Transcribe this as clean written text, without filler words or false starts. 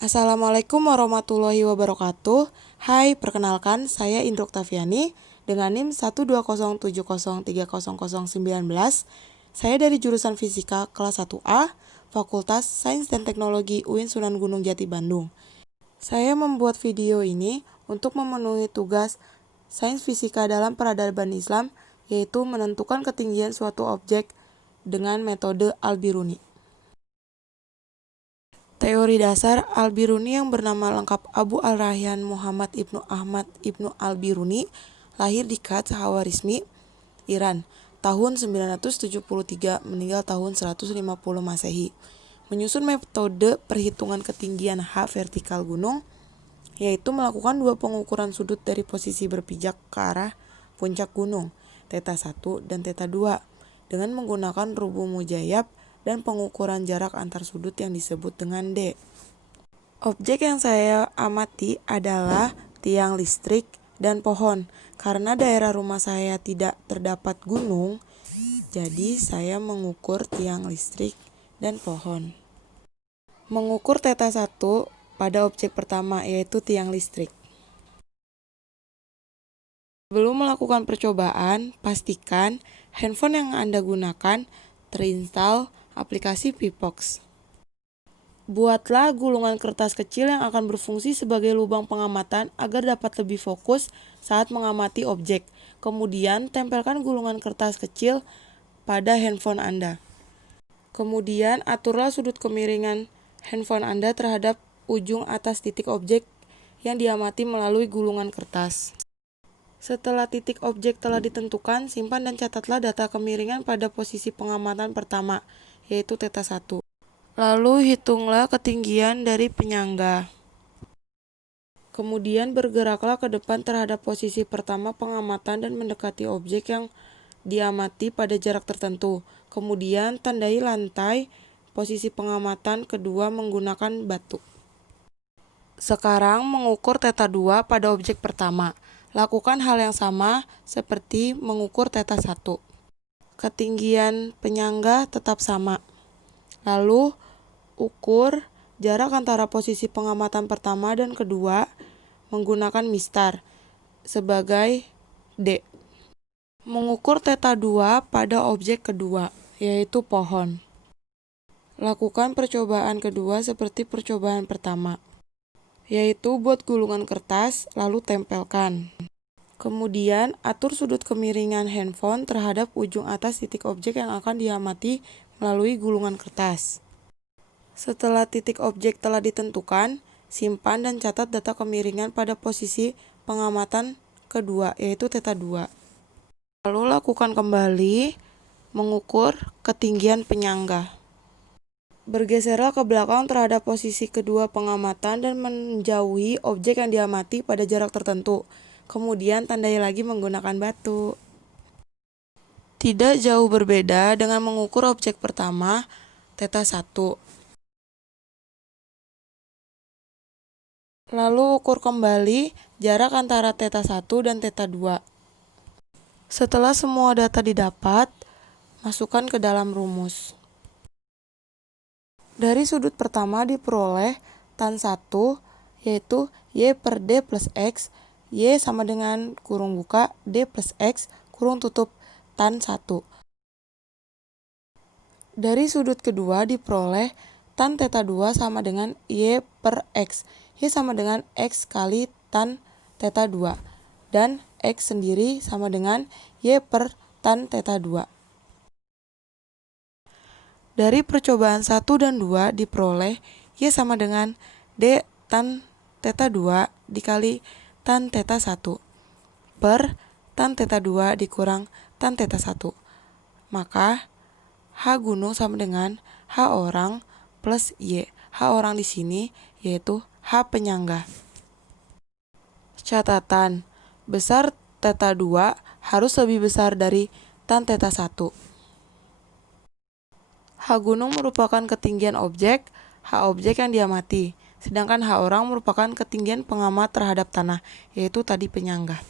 Assalamualaikum warahmatullahi wabarakatuh. Hai, perkenalkan saya Indro Oktaviani dengan NIM 12070300019. Saya dari jurusan Fisika kelas 1A, Fakultas Sains dan Teknologi UIN Sunan Gunung Jati Bandung. Saya membuat video ini untuk memenuhi tugas Sains Fisika dalam peradaban Islam, yaitu menentukan ketinggian suatu objek dengan metode Al-Biruni. Teori dasar Al-Biruni yang bernama lengkap Abu Al-Rayyan Muhammad Ibnu Ahmad Ibnu Al-Biruni lahir di Kats, Khawarizmi, Iran, tahun 973, meninggal tahun 150 Masehi. Menyusun metode perhitungan ketinggian H vertikal gunung, yaitu melakukan dua pengukuran sudut dari posisi berpijak ke arah puncak gunung, θ1 dan θ2, dengan menggunakan rubuh mujayyab dan pengukuran jarak antar sudut yang disebut dengan D. Objek yang saya amati adalah tiang listrik dan pohon. Karena daerah rumah saya tidak terdapat gunung, jadi saya mengukur tiang listrik dan pohon. Mengukur θ1 pada objek pertama, yaitu tiang listrik. Sebelum melakukan percobaan, pastikan handphone yang Anda gunakan terinstall aplikasi Pipox. Buatlah gulungan kertas kecil yang akan berfungsi sebagai lubang pengamatan agar dapat lebih fokus saat mengamati objek. Kemudian tempelkan gulungan kertas kecil pada handphone Anda. Kemudian aturlah sudut kemiringan handphone Anda terhadap ujung atas titik objek yang diamati melalui gulungan kertas. Setelah titik objek telah ditentukan, simpan dan catatlah data kemiringan pada posisi pengamatan pertama, yaitu θ1. Lalu hitunglah ketinggian dari penyangga. Kemudian bergeraklah ke depan terhadap posisi pertama pengamatan dan mendekati objek yang diamati pada jarak tertentu. Kemudian tandai lantai posisi pengamatan kedua menggunakan batu. Sekarang mengukur θ2 pada objek pertama. Lakukan hal yang sama seperti mengukur θ1. Ketinggian penyangga tetap sama. Lalu ukur jarak antara posisi pengamatan pertama dan kedua menggunakan mistar sebagai D. Mengukur θ2 pada objek kedua, yaitu pohon. Lakukan percobaan kedua seperti percobaan pertama, yaitu buat gulungan kertas lalu tempelkan. Kemudian atur sudut kemiringan handphone terhadap ujung atas titik objek yang akan diamati melalui gulungan kertas. Setelah titik objek telah ditentukan, simpan dan catat data kemiringan pada posisi pengamatan kedua, yaitu θ2. Lalu lakukan kembali mengukur ketinggian penyangga. Bergeserlah ke belakang terhadap posisi kedua pengamatan dan menjauhi objek yang diamati pada jarak tertentu. Kemudian tandai lagi menggunakan batu. Tidak jauh berbeda dengan mengukur objek pertama, θ1. Lalu ukur kembali jarak antara θ1 dan θ2. Setelah semua data didapat, masukkan ke dalam rumus. Dari sudut pertama diperoleh tan 1, yaitu Y per D plus X. Y sama dengan kurung buka D plus X kurung tutup tan 1. Dari sudut kedua diperoleh tan θ2 sama dengan Y per X. Y sama dengan X kali tan θ2. Dan X sendiri sama dengan Y per tan θ2. Dari percobaan 1 dan 2 diperoleh Y sama dengan D tan θ2 dikali tan θ1 per tan θ2 dikurang tan θ1. Maka H gunung sama dengan H orang plus Y. H orang di sini yaitu H penyangga. Catatan, besar θ2 harus lebih besar dari tan θ1. H gunung merupakan ketinggian objek, H objek yang diamati. Sedangkan H orang merupakan ketinggian pengamat terhadap tanah, yaitu tadi penyangga.